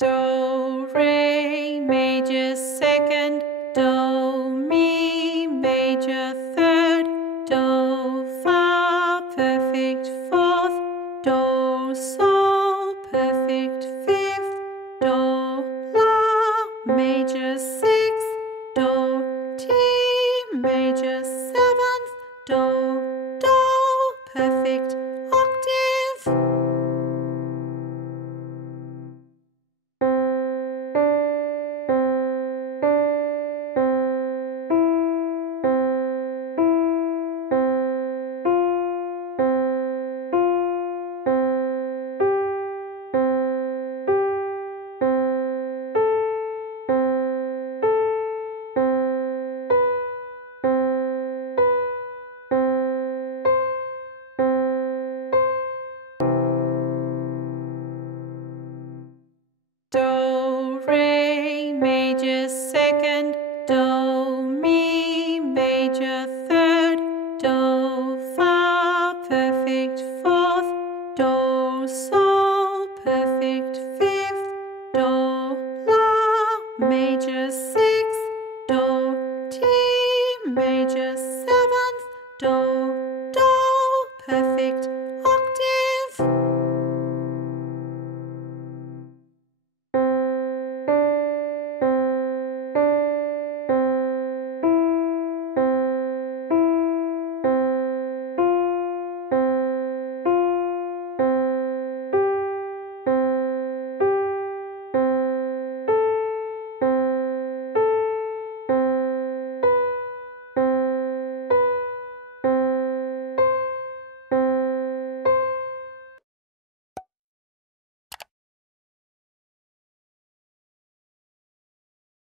Do, re, major second, do, mi, major third, do, fa, perfect fourth, do, sol, perfect fifth, do, la, major sixth, do, ti, major seventh, do, perfect octave. Do, re, major second, do, mi, major third, do, fa, perfect fourth, do, sol.